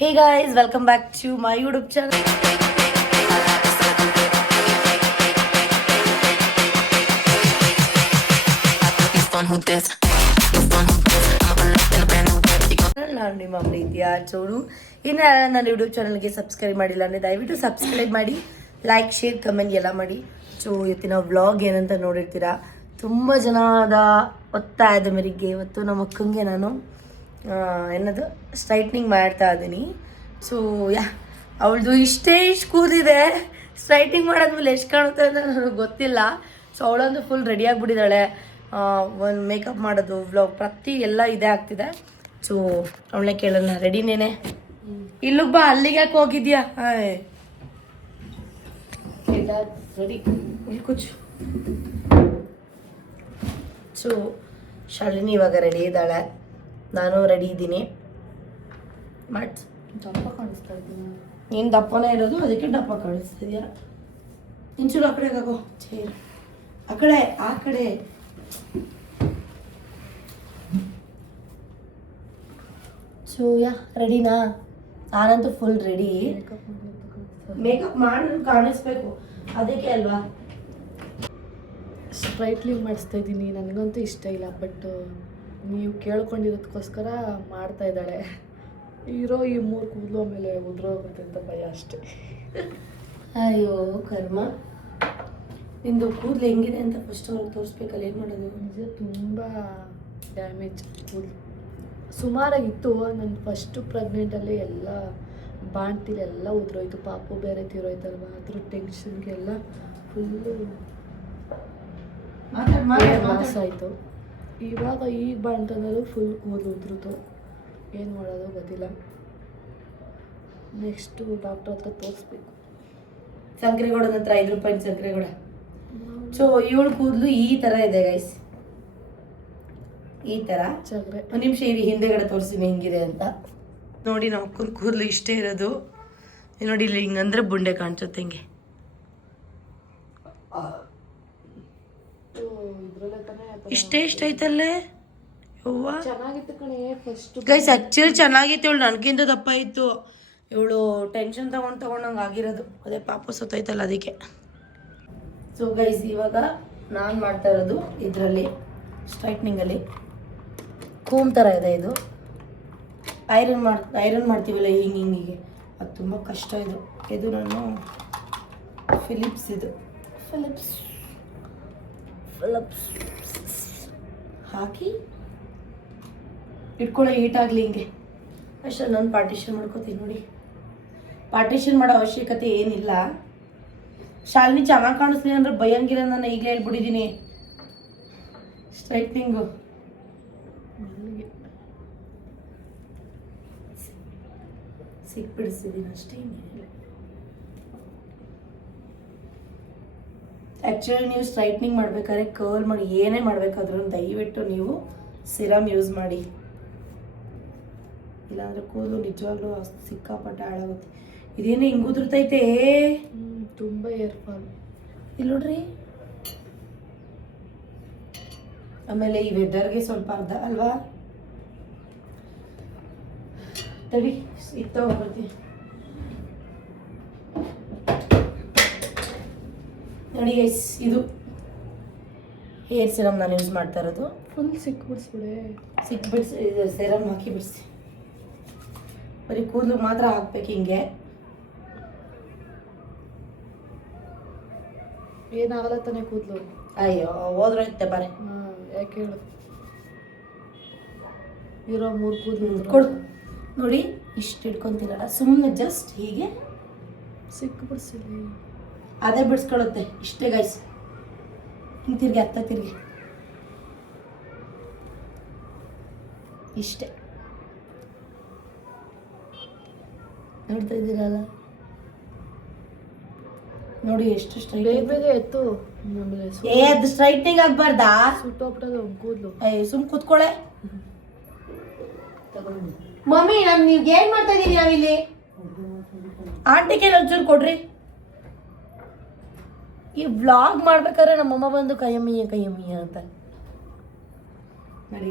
Hey guys, welcome back to my YouTube channel. ನಾನು ನಿಮ್ಮ ಪ್ರೀತಿಯ ಚೋಡು. ಇನ್ನು ನನ್ನ ಯೂಟ್ಯೂಬ್ ಚಾನಲ್ಗೆ ಸಬ್ಸ್ಕ್ರೈಬ್ ಮಾಡಿಲ್ಲ ಅಂದರೆ ದಯವಿಟ್ಟು ಸಬ್ಸ್ಕ್ರೈಬ್ ಮಾಡಿ, ಲೈಕ್, ಶೇರ್, ಕಮೆಂಟ್ ಎಲ್ಲ ಮಾಡಿ. ಸೊ ಇವತ್ತಿನ ವ್ಲಾಗ್ ಏನಂತ ನೋಡಿರ್ತೀರಾ. ತುಂಬ ಜನದ ಒತ್ತಾಯದ ಮೇರೆಗೆ ಇವತ್ತು ನಮ್ಮ ಅಕ್ಕಂಗೆ ನಾನು ಏನದು ಸ್ಟ್ರೈಟ್ನಿಂಗ್ ಮಾಡ್ತಾ ಇದ್ದೀನಿ. ಸೊ ಅವಳದು ಇಷ್ಟು ಕೂದಿದೆ. ಸ್ಟ್ರೈಟ್ನಿಂಗ್ ಮಾಡಾದ್ಮೇಲೆ ಎಷ್ಟು ಕಾಣುತ್ತೆ ಅಂತ ನನಗೆ ಗೊತ್ತಿಲ್ಲ. ಸೊ ಅವಳಂದು ಫುಲ್ ರೆಡಿ ಆಗಿಬಿಟ್ಟಿದ್ದಾಳೆ. ಒಂದು ಮೇಕಪ್ ಮಾಡೋದು, ವ್ಲಾಗ್, ಪ್ರತಿ ಎಲ್ಲ ಇದೇ ಆಗ್ತಿದೆ. ಸೊ ಅವಳನ್ನೇ ಕೇಳೋಣ, ರೆಡಿನೇನೆ? ಇಲ್ಲಿಗೆ ಬಾ, ಅಲ್ಲಿಗೆ ಯಾಕೆ ಹೋಗಿದ್ಯಾ? ರೆಡಿ, ಇಲ್ಲಿ ಕೂಚು. ಸೊ ಶಾಲಿನಿ ಇವಾಗ ರೆಡಿ ಇದ್ದಾಳೆ, ನಾನು ರೆಡಿ ಇದ್ದೀನಿ. ಬಟ್ ದಪ್ಪ ಕಾಣಿಸ್ತಾ ಇದ್ದೀನಿ. ನೀನು ದಪ್ಪನೇ ಇರೋದು, ಅದಕ್ಕೆ ದಪ್ಪ ಕಾಣಿಸ್ತಿದ್ಯಾ. ಇಂಚೂರು ಆ ಕಡೆಗೆ ಆಗೋ, ಚೇರ್ ಆ ಕಡೆ. ಸೊ ರೆಡಿನಾ? ನಾನಂತೂ ಫುಲ್ ರೆಡಿ. ಮೇಕಪ್ ಮಾಡಿದ್ರು ಕಾಣಿಸ್ಬೇಕು, ಅದಕ್ಕೆ ಅಲ್ವಾ ಸ್ಟ್ರೈಟ್ನಿಂಗ್ ಮಾಡಿಸ್ತಾ ಇದ್ದೀನಿ. ನನಗಂತೂ ಇಷ್ಟ ಇಲ್ಲ, ಬಟ್ ನೀವು ಕೇಳ್ಕೊಂಡಿರೋದಕ್ಕೋಸ್ಕರ ಮಾಡ್ತಾ ಇದ್ದಾಳೆ. ಇರೋ ಈ 3 ಕೂದಲು ಆಮೇಲೆ ಉದುರೋಗುತ್ತೆ ಅಂತ ಭಯ ಅಷ್ಟೇ. ಅಯ್ಯೋ ಕರ್ಮ, ನಿಂದು ಕೂದಲು ಹೆಂಗಿದೆ ಅಂತ ಫಸ್ಟ್ ಅವ್ರಿಗೆ ತೋರಿಸ್ಬೇಕಲ್ಲ. ಏನು ಮಾಡೋದು? ನಿಜ ತುಂಬ ಡ್ಯಾಮೇಜ್ ಕೂದಲು. ಸುಮಾರಾಗಿತ್ತು. ನನ್ನ ಫಸ್ಟು ಪ್ರೆಗ್ನೆಂಟಲ್ಲಿ ಎಲ್ಲ ಬಾಣ್ತಿಲಿ ಎಲ್ಲ ಉದುರೋಯ್ತು. ಪಾಪು ಬೇರೆ ತೀರೋಯ್ತಲ್ವ, ಅದ್ರ ಟೆನ್ಷನ್ಗೆಲ್ಲ ಫುಲ್ಲು ಲಾಸ್ ಆಯಿತು. ಇವಾಗ ಈಗ ಬಾಣ್ತಂದಲ್ಲೂ ಫುಲ್ ಕೂದಲು ಉದ್ರುತು. ಏನು ಮಾಡೋದು ಗೊತ್ತಿಲ್ಲ. ನೆಕ್ಸ್ಟು ಡಾಕ್ಟರ್ ಹತ್ರ ತೋರಿಸ್ಬೇಕು. ಸಂಕ್ರೆಗೌಡನ ಹತ್ರ 5 ರೂಪಾಯಿ ಸಂಕ್ರೆಗೌಡ. ಸೊ ಇವಳು ಕೂದಲು ಈ ಥರ ಇದೆ ಗೈಸ್, ಈ ಥರ ಚಕ್ರೆ. ಒಂದು ನಿಮಿಷ ಇರಿ, ಹಿಂದೆಗಡೆ ತೋರಿಸ್ತೀನಿ ಹೆಂಗಿದೆ ಅಂತ. ನೋಡಿ, ನಾವು ಕೂದಲು ಇಷ್ಟೇ ಇರೋದು. ನೋಡಿ ಇಲ್ಲಿ ಹಿಂಗಂದ್ರೆ ಬುಂಡೆ ಕಾಣಿಸುತ್ತೆ ಹಿಂಗೆ. ಇಷ್ಟೇ ಐತಲ್ಲೇ ಯವ್ವ, ಚೆನ್ನಾಗಿತ್ತು ಕಣೆ ಫಸ್ಟ್ ಗೈಸ್. ಆ್ಯಕ್ಚುಲಿ ಚೆನ್ನಾಗಿತ್ತು. ಇವಳು ನನಗಿಂತ ದಪ್ಪ ಇತ್ತು. ಇವಳು ಟೆನ್ಷನ್ ತಗೊಂಡಂಗೆ ಆಗಿರೋದು. ಅದೇ ಪಾಪು ಸತ್ತೋಯ್ತಲ್ಲ, ಅದಕ್ಕೆ. ಸೊ ಗೈಸ್, ಇವಾಗ ನಾನು ಮಾಡ್ತಾ ಇರೋದು ಇದರಲ್ಲಿ ಸ್ಟ್ರೈಟ್ನಿಂಗಲ್ಲಿ ಕೋಮ್ ಥರ ಇದೆ. ಇದು ಐರನ್ ಮಾಡ್ತೀವಲ್ಲ ಹಿಂಗೆ, ಅದು ತುಂಬ ಕಷ್ಟ. ಇದು ನಾನು ಫಿಲಿಪ್ಸ್ ಹಾಕಿ ಇಟ್ಕೊಳ್ಳೋ, ಹೀಟಾಗಲಿ ಹಿಂಗೆ ಅಷ್ಟೇ. ನಾನು ಪಾರ್ಟಿಷನ್ ಮಾಡ್ಕೋತೀನಿ. ನೋಡಿ, ಪಾರ್ಟಿಷನ್ ಮಾಡೋ ಅವಶ್ಯಕತೆ ಏನಿಲ್ಲ. ಶಾಲಿನಿ ಚೆನ್ನಾಗಿ ಕಾಣಿಸ್ತೀನಿ ಅಂದ್ರೆ ಭಯಂಗಿಲ್ಲ, ನಾನು ಈಗಲೇ ಹೇಳ್ಬಿಟ್ಟಿದ್ದೀನಿ. ಸ್ಟ್ರೈಟ್ನಿಂಗು ಸಿಕ್ಬಿಡಿಸ್ತಿದ್ದೀನಿ ಅಷ್ಟೇ. ಆ್ಯಕ್ಚುಲಿ ನೀವು ಸ್ಟ್ರೈಟ್ನಿಂಗ್ ಮಾಡ್ಬೇಕಾದ್ರೆ ಕರ್ಲ್ ಮಾಡಿ ಏನೇ ಮಾಡಬೇಕಾದ್ರೂ ದಯವಿಟ್ಟು ನೀವು ಸಿರಮ್ ಯೂಸ್ ಮಾಡಿ. ಇಲ್ಲಾಂದರೆ ಕೂದಲು ನಿಜವಾಗ್ಲೂ ಸಿಕ್ಕಾಪಟ್ಟೆ ಹಾಳಾಗುತ್ತೆ. ಇದೇನೇ ಹಿಂಗೆ ಉದುರ್ತೈತೆ, ತುಂಬ ಏರ್ ಫಾಲ್. ಇಲ್ಲಿ ನೋಡ್ರಿ. ಆಮೇಲೆ ಈ ವೆದರ್ಗೆ ಸ್ವಲ್ಪ ಅರ್ಧ ಅಲ್ವಾ, ತಡಿ ಬರ್ತೀನಿ. ನೋಡಿ ಗೈಸ್, ಇದು ಹೇರ್ ಸಿರಮ್ ನಾನು ಯೂಸ್ ಮಾಡ್ತಾ ಇರೋದು. ಫುಲ್ ಸಿಕ್ಬಿಡಿಸಿ ಇದು ಸಿರಮ್ ಹಾಕಿ ಬಿಡಿಸಿ. ಬರೀ ಕೂದಲು ಮಾತ್ರ ಹಾಕ್ಬೇಕು ಹಿಂಗೆ. ಏನಾಗಲ್ಲ ತಾನೆ ಕೂದಲು? ಅಯ್ಯೋ ಹೋದ್ರೈತೆ ಬಾರೆ. ಯಾಕೆ ಹೇಳು, ಇರೋ 3 ಕೂದಲು ಕೊಡು. ನೋಡಿ, ಇಷ್ಟು ಇಟ್ಕೊತೀರಲ್ಲ, ಸುಮ್ಮನೆ ಜಸ್ಟ್ ಹೀಗೆ ಸಿಕ್ಬಿಡಿಸಿಲ್ಲ, ಅದೇ ಬಿಡಿಸ್ಕೊಳ್ಳುತ್ತೆ. ಇಷ್ಟೇ ಗೈಸ್. ಹಿಂಗೆ ತಿರ್ಗಿ ಹತ್ತ ತಿರ್ಗಿ ಇಷ್ಟೇ. ನೋಡ್ತಾ ಇದ್ದೀರಲ್ಲ, ನೋಡಿ ಎಷ್ಟು ಸ್ಟ್ರೈಟ್. ಬೇಗ ಎತ್ತು. ಅದು ಸ್ಟ್ರೈಟ್ನಿಂಗ್ ಆಗ್ಬಾರ್ದಾ? ಸುಟ್ಟೋಗ್ಬಿಟ್ಟದ ಕೂದಲು. ಸುಮ್ ಕೂತ್ಕೊಳ್ಳೆ. ಮಮ್ಮಿ, ನಾನು ನೀವು ಏನ್ ಮಾಡ್ತಾ ಇದ್ದೀರಿ? ನಾವಿಲ್ಲಿ ಆಂಟಿಗೆ ಒಂಚೂರು ಕೊಡ್ರಿ. ಈ ವ್ಲಾಗ್ ಮಾಡ್ಬೇಕಾದ್ರೆ ನಮ್ಮಮ್ಮ ಬಂದು ಕೈಯಮ್ಮಯ್ಯ ಅಂತ ನೋಡಿ.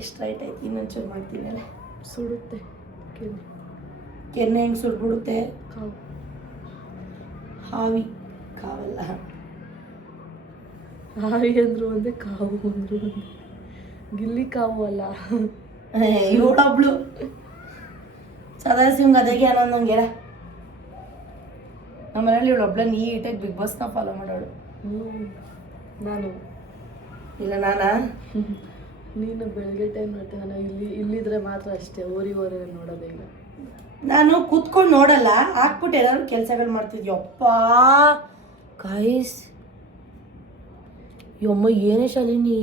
ಎಷ್ಟು ರೈಟ್ ಐತಿ, ಇನ್ನೊಂಚೂರು ಮಾಡ್ತೀನಿ ಅಲ್ಲ, ಸುಡುತ್ತೆ. ಕೆನ್ನೆ ಹೆಂಗೆ ಸುಟ್ಬಿಡುತ್ತೆ. ಕಾವು. ಹಾವಿ ಕಾವಲ್ಲ. ಹಾವಿ ಅಂದ್ರು ಒಂದೇ, ಕಾವು ಅಂದ್ರು ಒಂದೇ. ಗಿಲ್ಲಿ ಕಾವು ಅಲ್ಲ. ಇವಳೊಬ್ಳು ಸದಾಶಿವಂಗೆ ಅದಾಗೆ ಅನ್ನೋಂಗೆಲ್ಲ. ನಮ್ಮನೇಲಿ ಇವಳೊಬ್ಳ ನೀಟಾಗಿ ಬಿಗ್ ಬಾಸ್ನ ಫಾಲೋ ಮಾಡೋಳು. ನಾನು ಇಲ್ಲ ನಾನಾ? ನೀನು ಬೆಳಗ್ಗೆ ಟೈಮ್ ನೋಡ್ತೀನಿ, ನಾನು ಇಲ್ಲಿದ್ರೆ ಮಾತ್ರ ಅಷ್ಟೇ, ಊರಿಗೆ ನೋಡೋದೇ ಇಲ್ಲ. ನಾನು ಕೂತ್ಕೊಂಡು ನೋಡಲ್ಲ, ಹಾಕ್ಬಿಟ್ಟು ಏನಾದ್ರು ಕೆಲಸಗಳು ಮಾಡ್ತಿದ್ವಿ. ಅಪ್ಪ ಗೈಸ್, ಯಮ್ಮ ಏನೇ ಶಾಲಿನಿ,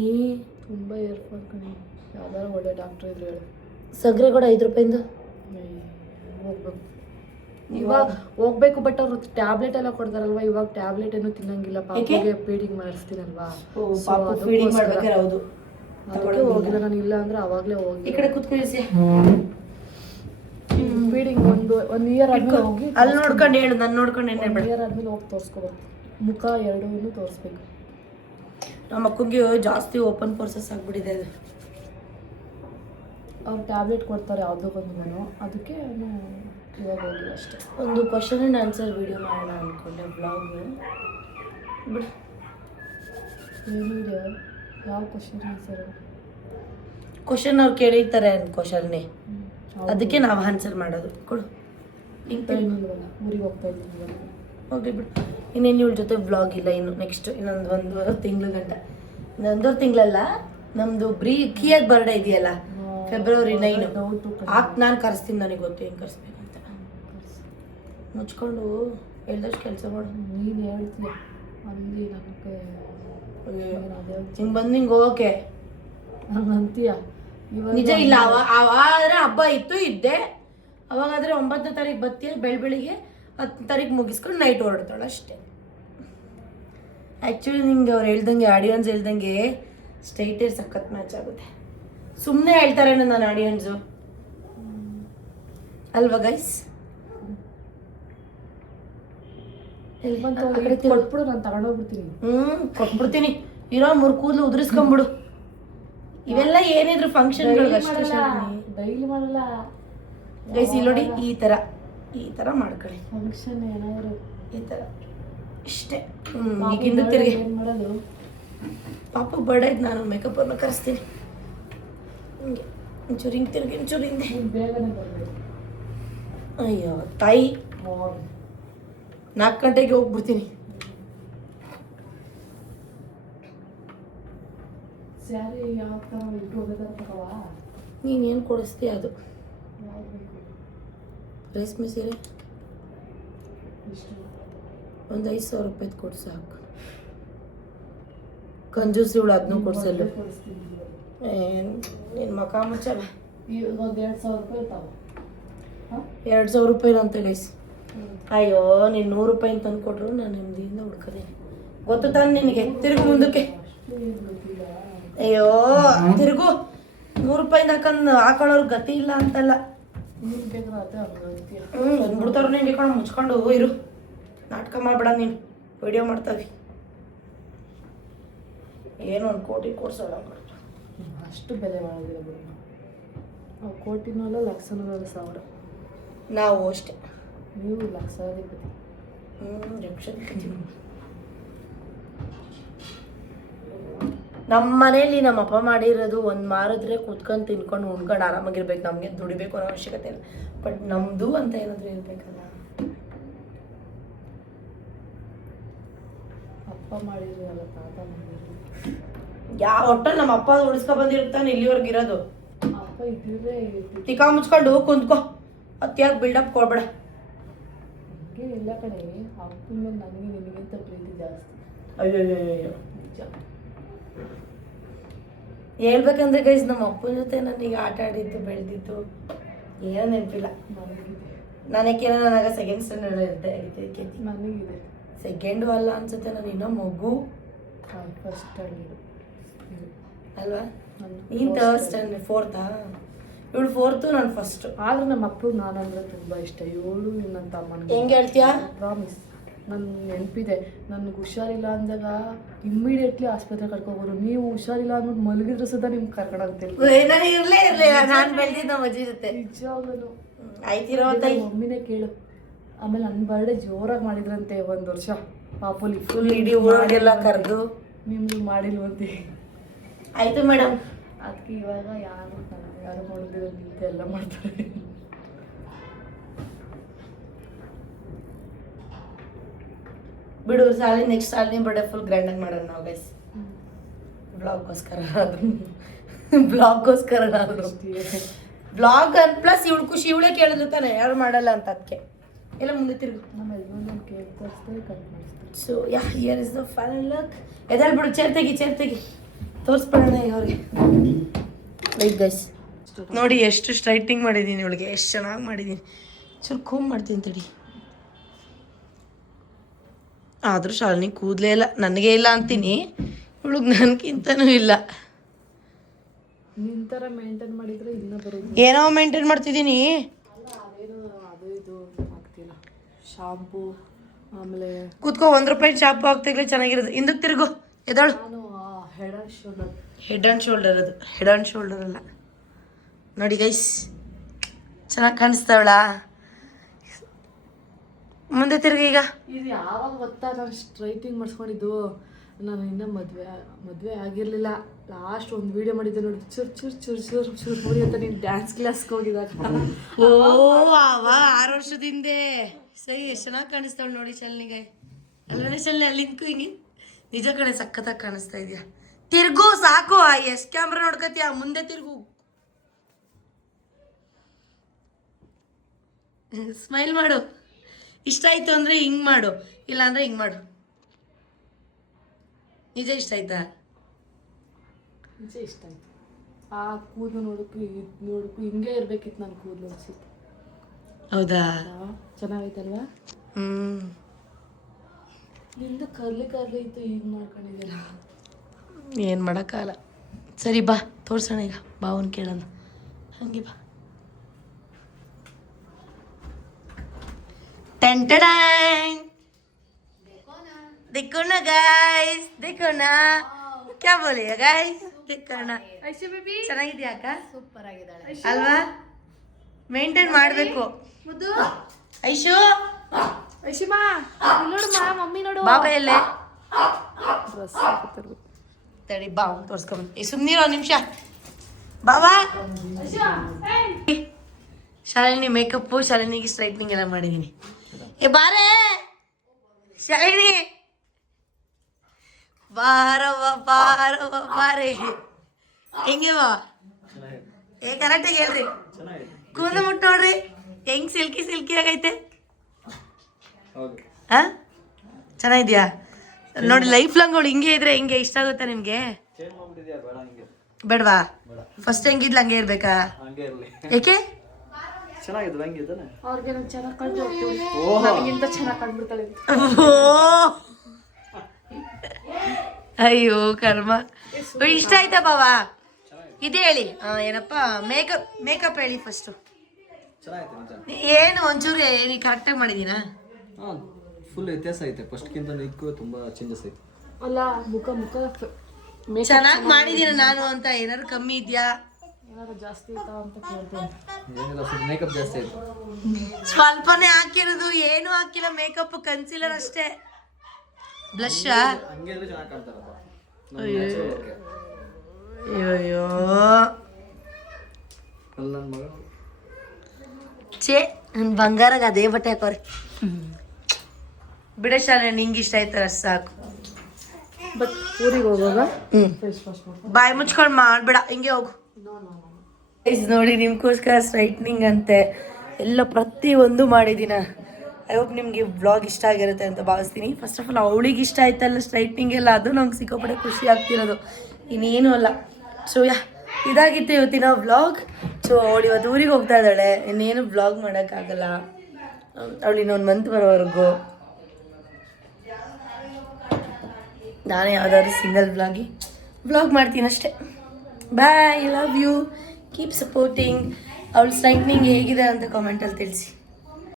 ತುಂಬ ಏರ್ಫಾಲ್ ಕಣಿ. ಯಾವ್ದಾರು ಒಳ್ಳೆ ಡಾಕ್ಟ್ರ್ ಇದ್ರೆ ಹೇಳು. ಸಗರೆ ಕೂಡ 5 ರೂಪಾಯಿಂದ ಹೋಗ್ಬೇಕು. ಇವಾಗ ಹೋಗ್ಬೇಕು, ಬಟ್ ಅವರು ಟ್ಯಾಬ್ಲೆಟ್ ಎಲ್ಲ ಕೊಡ್ತಾರಲ್ವಾ, ಇವಾಗ ಟ್ಯಾಬ್ಲೆಟ್ ಏನು ತಿನ್ನಂಗಿಲ್ಲ. ಪಾಪಗೆ ಫೀಡಿಂಗ್ ಮಾಡಿಸ್ತೀನಲ್ವಾ, ಫೀಡಿಂಗ್ ಮಾಡ್ಬೇಕಾದ್ರೆ. ಹೌದು, ಅದಕ್ಕೆ ಹೋಗಿಲ್ಲ ನಾನು. ಇಲ್ಲ ಅಂದ್ರೆ ಅವಾಗಲೇ ಹೋಗಿ. ಈ ಕಡೆ ಕೂತ್ಕೊಳ್ಳಿ. ಫೀಡಿಂಗ್ ಒಂದು ಇಯರ್ ಆದ್ಮೇಲೆ ಹೋಗಿ ಅಲ್ಲಿ ನೋಡ್ಕೊಂಡು ಹೇಳು, ನಾನು ನೋಡ್ಕೊಂಡು ಏನೇ ಬೇಡ. ಇಯರ್ ಆದ್ಮೇಲೆ ಹೋಗಿ ತೋರಿಸ್ಕೋಬೇಕು. ಮುಖ ಎರಡೂ ತೋರಿಸ್ಬೇಕು. ನಮ್ಮ ಅಕ್ಕಂಗೆ ಜಾಸ್ತಿ ಓಪನ್ ಪೋರ್ಸಸ್ ಆಗಿಬಿಟ್ಟಿದೆ ಅದು. ಅವ್ರು ಟ್ಯಾಬ್ಲೆಟ್ ಕೊಡ್ತಾರೆ ಯಾವುದಕ್ಕೊಂದು, ನಾನು ಅದಕ್ಕೆ ಇವಾಗ ಹೋಗಿಲ್ಲ ಅಷ್ಟೇ. ಒಂದು ಕ್ವಶನ್ ಆ್ಯಂಡ್ ಆನ್ಸರ್ ವಿಡಿಯೋ ಮಾಡೋಣ ಅಂದ್ಕೊಂಡೆ, ಬ್ಲಾಗ್ ಬಿಡು. ಏನಿದೆ? ಯಾವ ಕ್ವಶನ್ ಆನ್ಸರ್? ಕ್ವಶನ್ ಅವ್ರು ಕೇಳಿರ್ತಾರೆ ಕ್ವಶನ್ನೇ, ಅದಕ್ಕೆ ನಾವು ಆನ್ಸರ್ ಮಾಡೋದು. ಕೊಡು. ಊರಿಗೆ ಹೋಗ್ತಾ ಇದ್ದೀನಿ. ಹೋಗ್ಲಿ ಬಿಡು. ಇನ್ನೇನು ಇವಳ ಜೊತೆ ವ್ಲಾಗ್ ಇಲ್ಲ ಇನ್ನು. ನೆಕ್ಸ್ಟ್ ಇನ್ನೊಂದು 1.5 ತಿಂಗಳು ಗಂಟ. 1.5 ತಿಂಗಳಲ್ಲ, ನಮ್ಮದು ಕಿಯಾದ ಬರ್ಡೇ ಇದೆಯಲ್ಲ, ಫೆಬ್ರವರಿ 9. ನಾನು ಕರೆಸ್ತೀನಿ, ನನಗೆ ಗೊತ್ತು ಹೆಂಗೆ ಕರೆಸ್ಬೇಕಂತ. ಮುಚ್ಕೊಂಡು ಹೇಳ್ದಷ್ಟು ಕೆಲಸ ಮಾಡು. ನೀನು ಹೇಳ್ತೀಯ ಅಂದು ನನಗೆ ಹಿಂಗೆ ಬಂದು ಹಿಂಗೆ ಹೋಗೋಕೆ ಹಂಗೆ ಅಂತೀಯ. ನಿಜ ಇಲ್ಲ. ಆದ್ರೆ ಹಬ್ಬ ಇದ್ದೆ, ಅವಾಗಾದರೆ 9ನೇ ತಾರೀಕು ಬತ್ತೀಯ, ಬೆಳಿಗ್ಗೆ 10ನೇ ತಾರೀಕು ಮುಗಿಸ್ಕೊಂಡು ನೈಟ್ ಹೊರಡ್ತಾಳೆ ಅಷ್ಟೇ. ಆ್ಯಕ್ಚುಲಿ ನಿಂಗೆ ಅವ್ರು ಹೇಳ್ದಂಗೆ, ಆಡಿಯನ್ಸ್ ಹೇಳ್ದಂಗೆ ಸ್ಟ್ರೈಟ್ ಹೇರ್ ಸಖತ್ ಮ್ಯಾಚ್ ಆಗುತ್ತೆ. ಸುಮ್ಮನೆ ಹೇಳ್ತಾರೇನೋ ನಾನು ಆಡಿಯನ್ಸು ಅಲ್ವಾ ಗೈಸ್? ಕೊಟ್ಬಿಡು, ನಾನು ತಗೊಂಡೋಗ್ಬಿಡ್ತೀನಿ. ಕೊಟ್ಬಿಡ್ತೀನಿ. ಇರೋ 3 ಕೂದಲು ಉದುರಿಸ್ಕೊಂಬಿಡು. ಇವೆಲ್ಲ ಏನಿದ್ರು ಫಂಕ್ಷನ್ಗಳು ಡೈಲಿ ಮಾಡಲ್ಲ ಗೈಸ್. ಇಲ್ಲಿ ನೋಡಿ, ಈ ಥರ ಮಾಡ್ಕೊಳ್ಳಿ. ಫಂಕ್ಷನ್ ಏನಾದ್ರು ಈ ಥರ ಇಷ್ಟೇ. ಈಗಿಂದ ತಿರುಗಿ ಮಾಡೋದು. ಪಾಪ ಬರ್ಡೇ ಇದ್ದು ನಾನು ಮೇಕಪ್ ಅನ್ನು ಕರೆಸ್ತೀನಿ. ಹಿಂಗೆ ಒಂಚೂರು ಹಿಂಗೆ ತಿರುಗಿ, ಒಂಚೂರು ಹಿಂದೆ. ಬೇಗನೆ ಬರಬೇಕು. ಅಯ್ಯೋ ತಾಯಿ, 4 ಗಂಟೆಗೆ ಹೋಗ್ಬಿಡ್ತೀನಿ. ಸ್ಯಾರಿ ಯಾವ ಥರ ಇಟ್ಕೋಬೇಕಾದ್ರೆ ತಗೋವಾ? ನೀನೇನು ಕೊಡಿಸ್ತೀಯ ಅದು. ಯಾವ್ದು ಬೇಕು? ರೇಷ್ಮೆ ಸೀರೆ ಇಷ್ಟು ಒಂದು 5,000 ರೂಪಾಯ್ದು ಕೊಡು ಸಾಕು. ಕಂಜೂಸಿ ಇವಳು ಅದನ್ನೂ ಕೊಡ್ಸಲ್ಲ. ನಿನ್ನ ಮಕ ಮುಚ್ಚಲ್ಲ. ಈಗ ಒಂದು 2,000 ರೂಪಾಯಿ ಇರ್ತಾವೆ. 2,000 ರೂಪಾಯಿ ಅಂತ ಗೈಸ್. ಅಯ್ಯೋ, ನೀನು 100 ರೂಪಾಯಿ ತಂದು ಕೊಟ್ಟರು ನಾನು ನೆಮ್ಮದಿಯಿಂದ ಹುಡ್ಕೋದೇನೆ. ಗೊತ್ತು ತಾನೆ ನಿನಗೆ. ತಿರುಗು ಮುಂದಕ್ಕೆ. ಅಯ್ಯೋ ತಿರುಗು. 100 ರೂಪಾಯಿಂದ ಹಾಕೊಳ್ಳೋರು ಗತಿ ಇಲ್ಲ ಅಂತಲ್ಲ. ಬಂದ್ಬಿಡ್ತಾರ ನಿಂಗೆ ಕಣ. ಮುಚ್ಕೊಂಡು ಇರು, ನಾಟಕ ಮಾಡ್ಬೇಡ ನೀನು. ವಿಡಿಯೋ ಮಾಡ್ತಾವಿ. ಏನೋ 1 ಕೋಟಿ ಕೊಡ್ಸೋಣ. ಅಷ್ಟು ಬೆಲೆ ಮಾಡೋದಿಲ್ಲ ಬಿಡು. ನಾವು ಕೋಟಿನಲ್ಲ, ಲಕ್ಷನಲ್ಲ, 1,000. ನಾವು ಅಷ್ಟೇ. ನೀವು ಲಕ್ಷಾಧಿಪತಿ. ಲಕ್ಷಾಧಿಪತಿ. ನಮ್ಮ ಮನೇಲಿ ನಮ್ಮ ಅಪ್ಪ ಮಾಡಿರೋದು ಒಂದು ಮಾರಿದ್ರೆ ಕೂತ್ಕೊಂಡು ತಿನ್ಕೊಂಡು ಉಣ್ಕೊಂಡು ಆರಾಮಾಗಿರ್ಬೇಕು. ನಮಗೆ ದುಡಿಬೇಕು ಅನ್ನೋ ಅವಶ್ಯಕತೆ ಇಲ್ಲ. ಬಟ್ ನಮ್ಮದು ಅಂತ ಏನಾದರೂ ಇರಬೇಕಲ್ಲ. ಅಪ್ಪ ಮಾಡಿದ್ರಲ್ಲ, ತಾತ ಮಾಡಿದ್ರು. ಯಾವ ಒಟ್ಟಲ್ಲಿ ನಮ್ಮ ಅಪ್ಪ ಉಳಿಸ್ಕೊ ಬಂದಿರ್ತಾನೆ ಇಲ್ಲಿವರೆಗೆ ಇರೋದು. ಅಪ್ಪ ಇದ್ದಿದ್ರೆ ತಿಕ್ಕ ಮುಚ್ಕೊಂಡು ಕುಂತ್ಕೋ. ಅತ್ಯಾಗ ಬಿಲ್ಡಪ್ ಕೊಡ್ಬೇಡ. ಇಲ್ಲ ಕಣೆ, ಅಪ್ಪನ ಮೇಲೆ ನನಗೆ ನಿನಗಿಂತ ಪ್ರೀತಿ ಜಾಸ್ತಿ. ಅಯ್ಯೋ ನಿಜ ಹೇಳ್ಬೇಕಂದ್ರೆ ಗೈಸ್, ನಮ್ಮ ಅಪ್ಪನ ಜೊತೆ ನನಗೆ ಆಟ ಆಡಿದ್ದು ಬೆಳೆದಿದ್ದು ಏನೋ ನೆನಪಿಲ್ಲ. ನನಗೇನೋ ನನಗೆ 2nd ಸ್ಟ್ಯಾಂಡರ್ಡ್ ಇದ್ದೆ. ನನಗಿದೆ 2nd ಅಲ್ಲ ಅನ್ಸುತ್ತೆ, ನಾನು ಇನ್ನೂ ಮಗು. 1st ಸ್ಟ್ಯಾಂಡರ್ಡ್ ಅಲ್ವಾ? ನೀನು 3rd ಸ್ಟ್ಯಾಂಡರ್ಡ್, 4th. ಇವಳು 4th, ನಾನು 1st. ಆದ್ರೆ ನಮ್ಮ ಅಪ್ಪಗೆ ನಾನಂದ್ರೆ ತುಂಬ ಇಷ್ಟ. ಇವಳು ನನ್ನ ತಮ್ಮನಿಗೆ. ಹೆಂಗೆ ಹೇಳ್ತೀಯಾ? ಪ್ರಾಮಿಸ್. ನನ್ನ ನೆನಪಿದೆ, ನನಗೆ ಹುಷಾರಿಲ್ಲ ಅಂದಾಗ ಇಮ್ಮಿಡಿಯೇಟ್ಲಿ ಆಸ್ಪತ್ರೆ ಕರ್ಕೊಬೋದು. ನೀವು ಹುಷಾರಿಲ್ಲ ಅಂದ್ಬಿಟ್ಟು ಮಲಗಿದ್ರು ಸದ ನಿಮ್ಗೆ ಕರ್ಕೊಂಡೋಗ್ತೀನಿ. ನಾನು ಇರಲಿಲ್ಲ. ನಾನು ಬೆಳೆದಿದ್ದು ನಮ್ಮ ಅಜ್ಜಿ ಜೊತೆ. ನಿಜವಾಗ್ಲೂ ಆಯ್ತಿರೋ ತಾಯಿ. ಮಮ್ಮಿನೇ ಕೇಳು. ಆಮೇಲೆ ನನ್ನ ಬರ್ಡೇ ಜೋರಾಗಿ ಮಾಡಿದ್ರಂತೆ 1 ವರ್ಷ. ಪಾಪುಲಿ ಫುಲ್ ಇಡೀ ಊರಿಗೆಲ್ಲ ಕರೆದು ನಿಮ್ಗೆ ಮಾಡಿಲ್ವಂತೆ. ಆಯ್ತು ಮೇಡಮ್. ಅದಕ್ಕೆ ಇವಾಗ ಯಾರು ಮಾಡಿದ್ರೆ ನಿಂತೆ ಎಲ್ಲ ಮಾಡ್ತಾರೆ. ಬಿಡು ಸಾಲಿ ನೆಕ್ಸ್ಟ್ ಸಾಲಿ ಬರ್ಡೇ ಫುಲ್ ಗ್ರ್ಯಾಂಡಾಗಿ ಮಾಡೋಣ ನಾವು ಗೈಸ್. ಬ್ಲಾಗ್ಗೋಸ್ಕರನಾದ್ರು ಬ್ಲಾಗ್ ಪ್ಲಸ್ ಇವಳು ಖುಷಿ, ಇವಳೇ ಕೇಳಿದ್ರು ತಾನೆ ಯಾರು ಮಾಡಲ್ಲ ಅಂತ. ಅದಕ್ಕೆ ಎಲ್ಲ ಮುಂದೆ ತಿರುಗು. ನಮ್ಮ ಯಜಮಾನ ಕೇಕ್ ತರಿಸ್ತಾರೆ, ಕಟ್ ಮಾಡಿಸ್ತಾರೆ. So here is the final look. ಎದಾಳ್ ಬಿಡು, ಚೇರ್ ತೆಗಿ ತೋರಿಸ್ಬಿಡೋಣ ಈಗ ಅವ್ರಿಗೆ. ಲೈಕ್ ಗೈಸ್ ನೋಡಿ ಎಷ್ಟು ಸ್ಟ್ರೈಟಿಂಗ್ ಮಾಡಿದ್ದೀನಿ ಇವಳಿಗೆ, ಎಷ್ಟು ಚೆನ್ನಾಗಿ ಮಾಡಿದ್ದೀನಿ. ಚೂರು ಕೂಮ್ ಮಾಡ್ತೀನಿ ತಡಿ. ಆದರೂ ಶಾಲಿನಿ ಕೂದಲೇ ಇಲ್ಲ, ನನಗೆ ಇಲ್ಲ ಅಂತೀನಿ, ಇವಳಿಗೆ ನನಗಿಂತನೂ ಇಲ್ಲ. ನಿನ್ನ ಥರ ಮೇಂಟೈನ್ ಮಾಡಿದರೆ ಇನ್ನೂ ಬರೋದು. ಏನೋ ಮೇಂಟೈನ್ ಮಾಡ್ತಿದ್ದೀನಿ. ಅದೇನು ಅದು ಇದು ಆಗ್ತಿಲ್ಲ. ಶಾಂಪು ಆಮೇಲೆ ಕೂತ್ಕೊ, ₹1 ಶಾಂಪು ಆಗ್ತಿಗ್ಲೇ ಚೆನ್ನಾಗಿರೋದು. ಹಿಂದಕ್ಕೆ ತಿರುಗು, ಎದಾಳು. ನಾನು head and shoulder. Head and shoulder ಅದು, ಹೆಡ್ ಆ್ಯಂಡ್ ಶೋಲ್ಡರ್ ಅಲ್ಲ. ನೋಡಿ ಗೈಸ್ ಚೆನ್ನಾಗಿ ಕಾಣಿಸ್ತಾವಳ. ಮುಂದೆ ತಿರುಗಿ ಈಗ. ಇದು ಯಾವಾಗ ಗೊತ್ತಾ ನಾನು ಸ್ಟ್ರೈಟಿಂಗ್ ಮಾಡಿಸ್ಕೊಂಡಿದ್ದು? ನಾನು ಇನ್ನೂ ಮದುವೆ ಆಗಿರಲಿಲ್ಲ. ಲಾಸ್ಟ್ ಒಂದು ವೀಡಿಯೋ ಮಾಡಿದ್ದೆ ನೋಡಿ, ಚೂರು ನೋಡಿ ಅಂತ ನೀನು ಡ್ಯಾನ್ಸ್ ಕ್ಲಾಸ್ಗೆ ಹೋಗಿದಾಗ. ಓ 6 ವರ್ಷದಿಂದೆ. ಸರಿ, ಎಷ್ಟು ಚೆನ್ನಾಗಿ ಕಾಣಿಸ್ತಾವಳು ನೋಡಿ ಶಾಲಿನಿಗೆ. ಅಲ್ಲವೇ ಶಾಲಿನಿ, ಅಲ್ಲಿ ನಿಂತ್ಕು ಹಿಂಗೆ. ನಿಜ ಕಣೆ, ಸಖತ್ತಾಗಿ ಕಾಣಿಸ್ತಾ ಇದೆಯಾ. ತಿರ್ಗು ಸಾಕು, ಎಷ್ಟು ಕ್ಯಾಮ್ರಾ ನೋಡ್ಕತ್ತೀಯ, ಮುಂದೆ ತಿರ್ಗು. ಸ್ಮೈಲ್ ಮಾಡು. ಇಷ್ಟ ಆಯ್ತು ಅಂದರೆ ಹಿಂಗೆ ಮಾಡು, ಇಲ್ಲ ಅಂದರೆ ಹಿಂಗೆ ಮಾಡು. ನಿಜ ಇಷ್ಟ ಆಯ್ತಾ? ನಿಜ ಇಷ್ಟ ಆಯ್ತು. ಆ ಕೂದಲು ನೋಡಕ್ಕೂ ಹಿಂಗೆ ಇರ್ಬೇಕಿತ್ತು ನನ್ನ ಕೂದಲು ಅನ್ಸುತ್ತೆ. ಹೌದಾ? ಚೆನ್ನಾಗೈತಲ್ವಾ? ನಿಂದು ಕರ್ಲಿ ಇತ್ತು, ಈಗ ಮಾಡ್ಕೊಂಡಿದ್ದೀರ. ಏನು ಮಾಡೋಕ್ಕಾಗಲ್ಲ. ಸರಿ ಬಾ ತೋರ್ಸೋಣ ಈಗ, ಬಾವನ್ ಕೇಳೋಣ. ಹಂಗೆ ಬಾ. देखो ना गाइस, देखो ना क्या बोले गाइस, देखो ना. ಐಶು ಬೇಬಿ ಚೆನ್ನಾಗಿದ್ಯಾ ಅಕ್ಕ? ಸೂಪರ್ ಆಗಿದ್ದಾಳೆ ಅಲ್ವಾ? ಮೇಂಟೈನ್ ಮಾಡಬೇಕು. ಮುದ್ದು ಐಶು, ಐಶಿಮಾ ನೋಡು, ಮಮ್ಮಿ ನೋಡು. ಬಾಬಾ ಎಲ್ಲೇ? ಡ್ರೆಸ್ ತಡಿ ಬಾ ತೋರ್ಸ್ಕೊಂಬ. ಸುಮ್ಮನಿರೋ ನಿಮಿಷ. ಬಾಬಾ ಶಾಲಿನಿ ಮೇಕಪ್ಪು, ಶಾಲಿನಿಗೆ ಸ್ಟ್ರೈಟ್ನಿಂಗ್ ಎಲ್ಲ ಮಾಡಿದ್ದೀನಿ. ಏ ಬಾರೇ ಶಾಲಿನಿ, ಬಾರವ್ವ ಬಾರೆ. ಹೆಂಗೆ ಬಾ? ಏ ಕರೆಕ್ಟಾಗಿ ಹೇಳ್ರಿ. ಕೂದಲು ಮುಟ್ಟು ನೋಡ್ರಿ, ಹೆಂಗ್ ಸಿಲ್ಕಿ ಆಗೈತೆ. ಹಾ ಚೆನ್ನಾಗಿದ್ಯಾ ನೋಡಿ. ಲೈಫ್ ಲಾಂಗ್ ಅವಳು ಹಿಂಗೆ ಇದ್ರೆ ಹೆಂಗೆ ಇಷ್ಟ ಆಗುತ್ತಾ ನಿಮ್ಗೆ? ಬೇಡವಾ? ಫಸ್ಟ್ ಹೆಂಗಿದ್ಲು ಹಂಗೆ ಇರ್ಬೇಕಾ? ಏಕೆ? ಅವ್ರಿಗೆ ನಾನು ಚೆನ್ನಾಗಿ ಕಂಡು ನನಗಿಂತ ಚೆನ್ನಾಗಿ ಕಂಡ್ಬಿಡ್ತಾಳೆ. ಅಯ್ಯೋ ಕರ್ಮ. ಇಷ್ಟ ಆಯ್ತಾ ಬಾವಾ? ಇದೇ ಹೇಳಿ, ಏನಪ್ಪ ಮೇಕಪ್ ಹೇಳಿ ಫಸ್ಟು. ಏನು ಒಂಚೂರು ಏನು ಕರೆಕ್ಟಾಗಿ ಮಾಡಿದ್ದೀನಾ? ಫುಲ್ ವ್ಯತ್ಯಾಸ ಐತೆ, ಫಸ್ಟ್ಗಿಂತ ನಿಕ್ಕು ತುಂಬಾ ಚೇಂಜಸ್ ಐತೆ. ಅಲ್ಲ ಮುಖ ಚೆನ್ನಾಗಿ ಮಾಡಿದ್ದೀನಿ ನಾನು ಅಂತ. ಏನಾದ್ರು ಕಮ್ಮಿ ಇದೆಯಾ? ಏನಾದ್ರು ಜಾಸ್ತಿ ಐತಾ ಅಂತ ಕೇಳ್ತೇನೆ. ಏನಿಲ್ಲ, ಫುಲ್ ಮೇಕಪ್ ಜಾಸ್ತಿ ಐತೆ. ಸ್ವಲ್ಪನೇ ಹಾಕಿರೋದು, ಏನು ಹಾಕಿಲ್ಲ. ಮೇಕಪ್, ಕನ್ಸಿಲರ್ ಅಷ್ಟೇ. ಬ್ಲಷ್ ಹಂಗೆ ಚೆನ್ನಾಗಿ ಕಾಣ್ತಾರಪ್ಪ. ಅಯ್ಯೋ ಅಲ್ಲ ನನ್ನ ಮಗ ಛೇ, ನನ್ನ ಬಂಗಾರಾಗ ಅದೇ ಬಟ್ಟೆ ಹಾಕೋರಿ. ಬಿಡ ಶಾಲೆ, ನಿಂಗೆ ಇಷ್ಟ ಆಯ್ತಾರ ಸಾಕು. ಬಟ್ ಊರಿಗೆ ಹೋಗುವಾಗ ಬಾಯಿ ಮುಚ್ಕೊಂಡು ಮಾಡ್ಬೇಡ, ಹಿಂಗೆ ಹೋಗು. ನೋಡಿ ನಿಮ್ಗೋಸ್ಕರ ಸ್ಟ್ರೈಟ್ನಿಂಗ್ ಅಂತೆ ಎಲ್ಲ ಪ್ರತಿಯೊಂದು ಮಾಡಿದ್ದೀನ. ಐ ಹೋಪ್ ನಿಮಗೆ ವ್ಲಾಗ್ ಇಷ್ಟ ಆಗಿರುತ್ತೆ ಅಂತ ಭಾವಿಸ್ತೀನಿ. ಫಸ್ಟ್ ಆಫ್ ಆಲ್ ಅವಳಿಗೆ ಇಷ್ಟ ಆಯ್ತಲ್ಲ ಸ್ಟ್ರೈಟ್ನಿಂಗ್ ಎಲ್ಲ, ಅದು ನಂಗೆ ಸಿಕ್ಕಾಪಟ್ಟೆ ಖುಷಿ ಆಗ್ತಿರೋದು, ಇನ್ನೇನು ಅಲ್ಲ. ಸೊ ಇದಾಗಿತ್ತು ಇವತ್ತಿನ ವ್ಲಾಗ್. ಸೊ ಅವಳು ಇವತ್ತು ಊರಿಗೆ ಹೋಗ್ತಾ ಇದ್ದಾಳೆ, ಇನ್ನೇನು ವ್ಲಾಗ್ ಮಾಡೋಕ್ಕಾಗಲ್ಲ. ಅವಳು ಇನ್ನೊಂದು ಮಂತ್ ಬರೋವರೆಗೂ ನಾನೇ ಯಾವುದಾದ್ರು ಸಿಂಗಲ್ ವ್ಲಾಗ್ ಮಾಡ್ತೀನಿ ಅಷ್ಟೇ. ಬಾಯ್, ಲವ್ ಯು, ಕೀಪ್ ಸಪೋರ್ಟಿಂಗ್. ಅವಳು ಸ್ಟ್ರೈಟ್ನಿಂಗ್ ಹೇಗಿದೆ ಅಂತ ಕಾಮೆಂಟಲ್ಲಿ ತಿಳಿಸಿ.